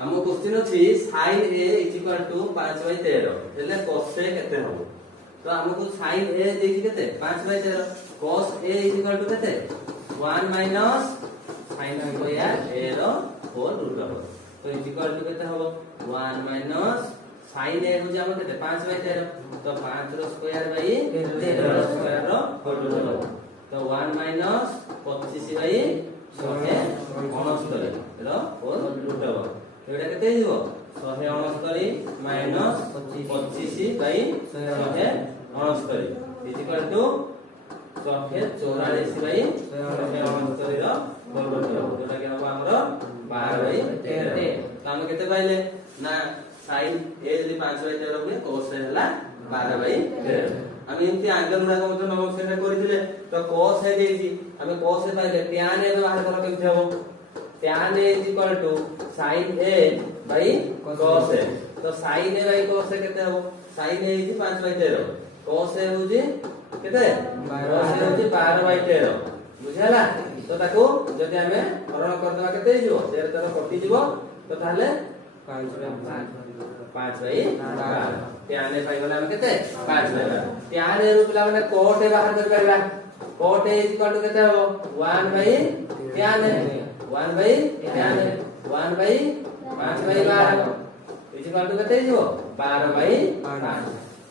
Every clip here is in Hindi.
हम क्वेश्चन अछि sin a = 5/13 हेले cos a केते हो तो हमको sin a देखि केते 5/13 cos a = केते 1 - sin स्क्वायर a रो होल रूट हो तो इक्वल टू केते हो 1 - sin a हो जाम केते 5/13 तो 5 root square by 13 root square root whole root हो तो 1 - 25/169 रो होल रूट हो एटा केते हिबो 169 माइनस 25/169 इक्वल टू 144/169 रो होल रूट हो जोटा के हम हमरो 12/13 तो हम केते पाइले ना sin a जदी 5/13 हुए cos a हला 12/13 हम एंती एंगल गुडा को नमक से करिथिले तो cos a देछि हम cos a पाइले tan a व्यवहार करो केते हो tan a = sin a cos a तो sin a cos a केते हो sin a 5/13 cos a होजी केते 12/13 बुझाला तो ताको जदी हमें हरण कर देबा केते हिजो 13 कटि जिवो तो ताले 5/12 tan a पाइ गला हम केते 5/12 tan a रो पिला माने cot a बाहर कर परबा cot a = केते हो 1/tan a 1/tan a 1/5/12 equal to केते हिजो 12/5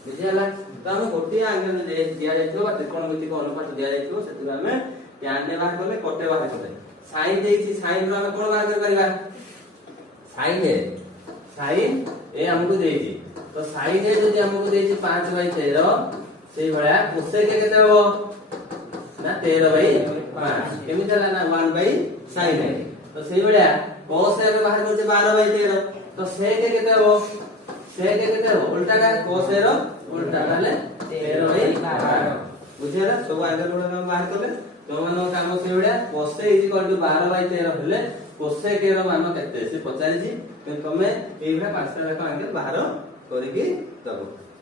बुझाला तो हम गोटी एंगल दिया जाइतो बा त्रिकोणमितिक अनुपात दिया जाइतो सेति हमें tan a बाहर करले cot a बाहर करले sin देछि sin रो हम कोन बाहर कर परबा sin a हमको देछि तो sin a जदी हमको देछि 5/13 सेही भलिया cos a के केते हो ना 13/5 केमि चला ना 1/sin a तो सेही भलिया cos a रो बाहर करछे 12/13 तो से के केते हो उल्टा का cos a रो उल्टा माने 13/12 बुझियला सब एंगल गुडा हम बाहर करले तो मानो काम से भलिया cos a = 12/13 हेले cos a के रो मान केते से 50 जी तमे एइबरा 5 टा एंगल बाहर करिकि दबो।